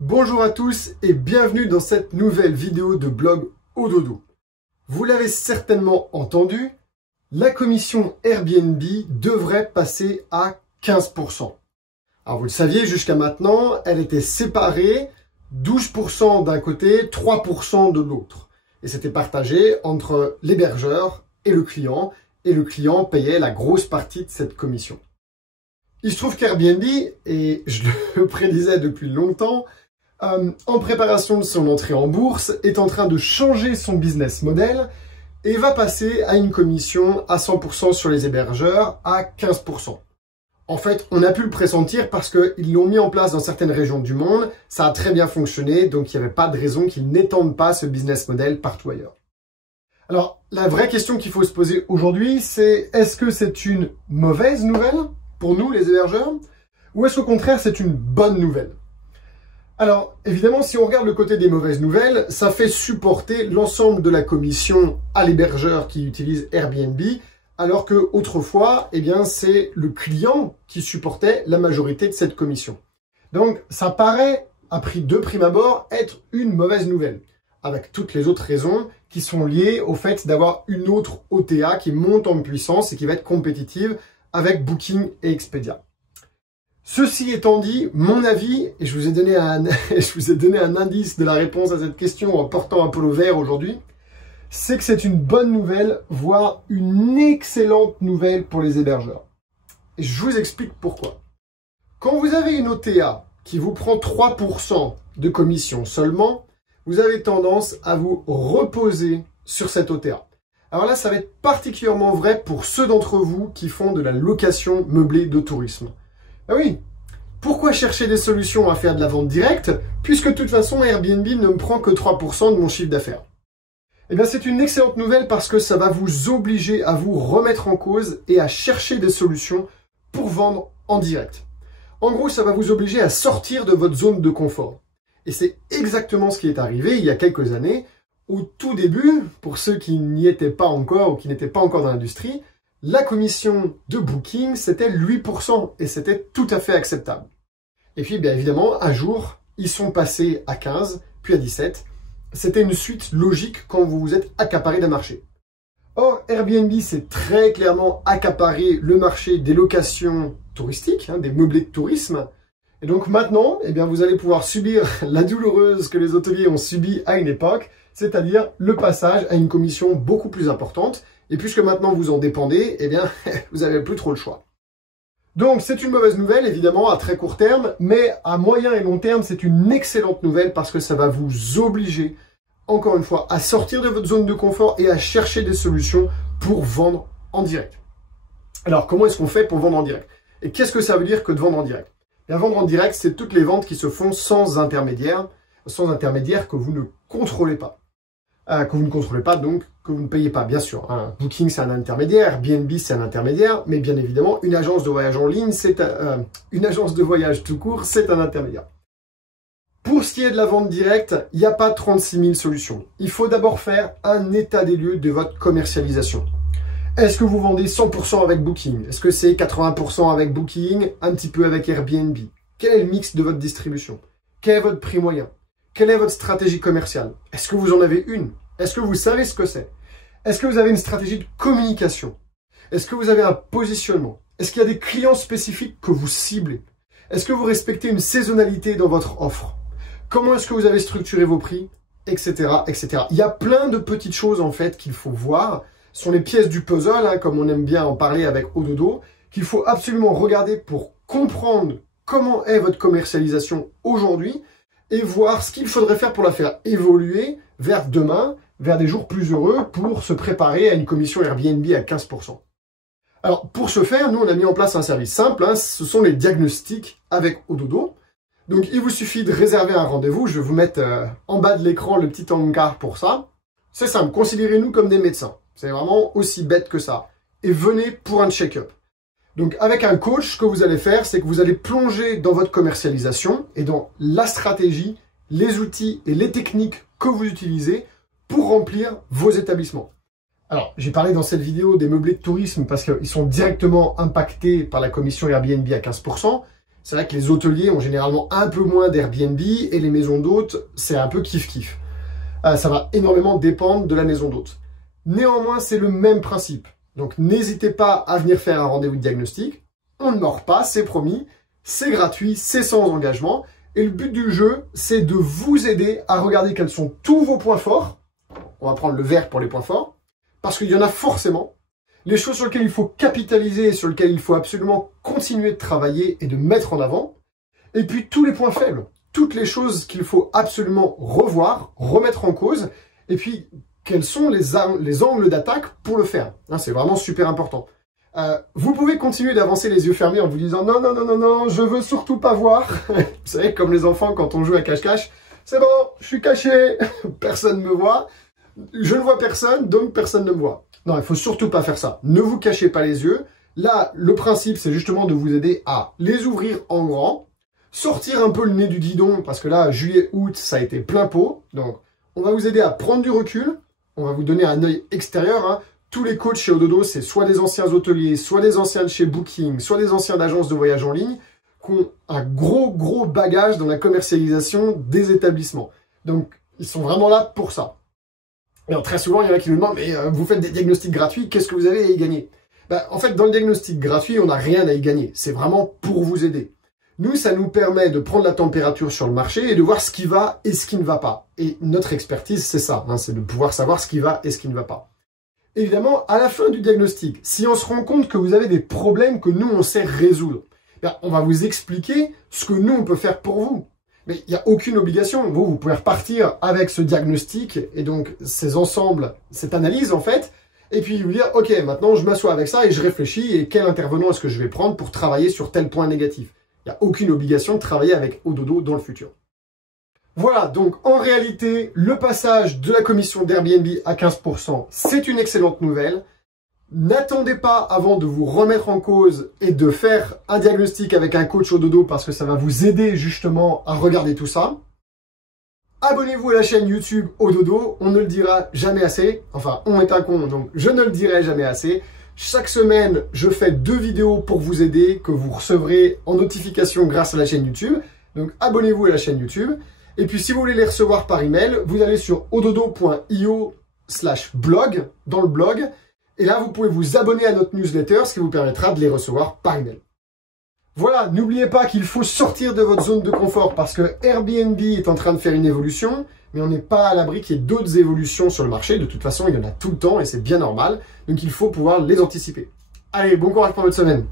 Bonjour à tous et bienvenue dans cette nouvelle vidéo de blog au dodo. Vous l'avez certainement entendu, la commission Airbnb devrait passer à 15%. Alors vous le saviez, jusqu'à maintenant, elle était séparée 12% d'un côté, 3% de l'autre. Et c'était partagé entre l'hébergeur et le client payait la grosse partie de cette commission. Il se trouve qu'Airbnb, et je le prédisais depuis longtemps, en préparation de son entrée en bourse, est en train de changer son business model et va passer à une commission à 100% sur les hébergeurs à 15%. En fait, on a pu le pressentir parce qu'ils l'ont mis en place dans certaines régions du monde, ça a très bien fonctionné, donc il n'y avait pas de raison qu'ils n'étendent pas ce business model partout ailleurs. Alors, la vraie question qu'il faut se poser aujourd'hui, c'est est-ce que c'est une mauvaise nouvelle pour nous, les hébergeurs, ou est-ce qu'au contraire, c'est une bonne nouvelle? Alors, évidemment, si on regarde le côté des mauvaises nouvelles, ça fait supporter l'ensemble de la commission à l'hébergeur qui utilise Airbnb, alors que autrefois, eh bien, c'est le client qui supportait la majorité de cette commission. Donc, ça paraît, de prime abord, être une mauvaise nouvelle, avec toutes les autres raisons qui sont liées au fait d'avoir une autre OTA qui monte en puissance et qui va être compétitive avec Booking et Expedia. Ceci étant dit, mon avis, et je vous ai donné un indice de la réponse à cette question en portant un polo vert aujourd'hui, c'est que c'est une bonne nouvelle, voire une excellente nouvelle pour les hébergeurs. Et je vous explique pourquoi. Quand vous avez une OTA qui vous prend 3% de commission seulement, vous avez tendance à vous reposer sur cette OTA. Alors là, ça va être particulièrement vrai pour ceux d'entre vous qui font de la location meublée de tourisme. Ah oui, pourquoi chercher des solutions à faire de la vente directe, puisque de toute façon Airbnb ne me prend que 3% de mon chiffre d'affaires? Eh bien, c'est une excellente nouvelle parce que ça va vous obliger à vous remettre en cause et à chercher des solutions pour vendre en direct. En gros, ça va vous obliger à sortir de votre zone de confort. Et c'est exactement ce qui est arrivé il y a quelques années. Au tout début, pour ceux qui n'y étaient pas encore ou qui n'étaient pas encore dans l'industrie, la commission de Booking, c'était 8% et c'était tout à fait acceptable. Et puis, bien évidemment, un jour, ils sont passés à 15, puis à 17. C'était une suite logique quand vous vous êtes accaparé d'un marché. Or, Airbnb s'est très clairement accaparé le marché des locations touristiques, des meublés de tourisme. Et donc maintenant, eh bien, vous allez pouvoir subir la douloureuse que les hôteliers ont subie à une époque, c'est-à-dire le passage à une commission beaucoup plus importante. Et puisque maintenant vous en dépendez, eh bien, vous n'avez plus trop le choix. Donc, c'est une mauvaise nouvelle, évidemment, à très court terme, mais à moyen et long terme, c'est une excellente nouvelle parce que ça va vous obliger, encore une fois, à sortir de votre zone de confort et à chercher des solutions pour vendre en direct. Alors, comment est-ce qu'on fait pour vendre en direct? Et qu'est-ce que ça veut dire que de vendre en direct? Bien, vendre en direct, c'est toutes les ventes qui se font sans intermédiaire que vous ne contrôlez pas. Donc que vous ne payez pas, bien sûr. Booking, c'est un intermédiaire, Airbnb, c'est un intermédiaire, mais bien évidemment, une agence de voyage en ligne, une agence de voyage tout court, c'est un intermédiaire. Pour ce qui est de la vente directe, il n'y a pas 36 000 solutions. Il faut d'abord faire un état des lieux de votre commercialisation. Est-ce que vous vendez 100% avec Booking? Est-ce que c'est 80% avec Booking, un petit peu avec Airbnb? Quel est le mix de votre distribution? Quel est votre prix moyen? Quelle est votre stratégie commerciale? Est-ce que vous en avez une? Est-ce que vous savez ce que c'est? Est-ce que vous avez une stratégie de communication? Est-ce que vous avez un positionnement? Est-ce qu'il y a des clients spécifiques que vous ciblez? Est-ce que vous respectez une saisonnalité dans votre offre? Comment est-ce que vous avez structuré vos prix? Etc., etc. Il y a plein de petites choses en fait qu'il faut voir. Ce sont les pièces du puzzle, comme on aime bien en parler avec Ododo, qu'il faut absolument regarder pour comprendre comment est votre commercialisation aujourd'hui et voir ce qu'il faudrait faire pour la faire évoluer vers demain, vers des jours plus heureux pour se préparer à une commission Airbnb à 15%. Alors, pour ce faire, nous, on a mis en place un service simple, ce sont les diagnostics avec Ododo. Donc, il vous suffit de réserver un rendez-vous. Je vais vous mettre en bas de l'écran le petit encart pour ça. C'est simple, considérez-nous comme des médecins. C'est vraiment aussi bête que ça. Et venez pour un check-up. Donc, avec un coach, ce que vous allez faire, c'est que vous allez plonger dans votre commercialisation et dans la stratégie, les outils et les techniques que vous utilisez pour remplir vos établissements. Alors, j'ai parlé dans cette vidéo des meublés de tourisme parce qu'ils sont directement impactés par la commission Airbnb à 15%. C'est vrai que les hôteliers ont généralement un peu moins d'Airbnb et les maisons d'hôtes, c'est un peu kiff-kiff. Ça va énormément dépendre de la maison d'hôte. Néanmoins, c'est le même principe. Donc, n'hésitez pas à venir faire un rendez-vous de diagnostic. On ne mord pas, c'est promis. C'est gratuit, c'est sans engagement. Et le but du jeu, c'est de vous aider à regarder quels sont tous vos points forts. On va prendre le vert pour les points forts. Parce qu'il y en a forcément. Les choses sur lesquelles il faut capitaliser et sur lesquelles il faut absolument continuer de travailler et de mettre en avant. Et puis tous les points faibles. Toutes les choses qu'il faut absolument revoir, remettre en cause. Et puis, quels sont les angles d'attaque pour le faire. C'est vraiment super important. Vous pouvez continuer d'avancer les yeux fermés en vous disant « Non, non, non, non, non, je veux surtout pas voir. » Vous savez, comme les enfants quand on joue à cache-cache. C'est bon, je suis caché, personne ne me voit. Je ne vois personne, donc personne ne me voit. Non, il faut surtout pas faire ça. Ne vous cachez pas les yeux. Là, le principe, c'est justement de vous aider à les ouvrir en grand, sortir un peu le nez du guidon, parce que là, juillet, août, ça a été plein pot. Donc, on va vous aider à prendre du recul. On va vous donner un œil extérieur. Tous les coachs chez Ododo, c'est soit des anciens hôteliers, soit des anciens de chez Booking, soit des anciens d'agences de voyage en ligne, qui ont un gros bagage dans la commercialisation des établissements. Donc, ils sont vraiment là pour ça. Et alors, très souvent, il y en a qui nous demandent, mais vous faites des diagnostics gratuits, qu'est-ce que vous avez à y gagner? En fait, dans le diagnostic gratuit, on n'a rien à y gagner. C'est vraiment pour vous aider. Nous, ça nous permet de prendre la température sur le marché et de voir ce qui va et ce qui ne va pas. Et notre expertise, c'est ça, c'est de pouvoir savoir ce qui va et ce qui ne va pas. Évidemment, à la fin du diagnostic, si on se rend compte que vous avez des problèmes que nous, on sait résoudre, on va vous expliquer ce que nous, on peut faire pour vous. Mais il n'y a aucune obligation. Vous pouvez repartir avec ce diagnostic et donc ces ensembles, cette analyse en fait, et puis vous dire, ok, maintenant je m'assois avec ça et je réfléchis et quel intervenant est-ce que je vais prendre pour travailler sur tel point négatif. Il n'y a aucune obligation de travailler avec Ododo dans le futur. Voilà, donc en réalité, le passage de la commission d'Airbnb à 15%, c'est une excellente nouvelle. N'attendez pas avant de vous remettre en cause et de faire un diagnostic avec un coach Ododo parce que ça va vous aider justement à regarder tout ça. Abonnez-vous à la chaîne YouTube Ododo, on ne le dira jamais assez. Enfin, on est un con, donc je ne le dirai jamais assez. Chaque semaine, je fais 2 vidéos pour vous aider que vous recevrez en notification grâce à la chaîne YouTube. Donc abonnez-vous à la chaîne YouTube. Et puis si vous voulez les recevoir par email, vous allez sur ododo.io/blog, dans le blog. Et là, vous pouvez vous abonner à notre newsletter, ce qui vous permettra de les recevoir par email. Voilà, n'oubliez pas qu'il faut sortir de votre zone de confort parce que Airbnb est en train de faire une évolution, mais on n'est pas à l'abri qu'il y ait d'autres évolutions sur le marché. De toute façon, il y en a tout le temps et c'est bien normal. Donc, il faut pouvoir les anticiper. Allez, bon courage pour votre semaine.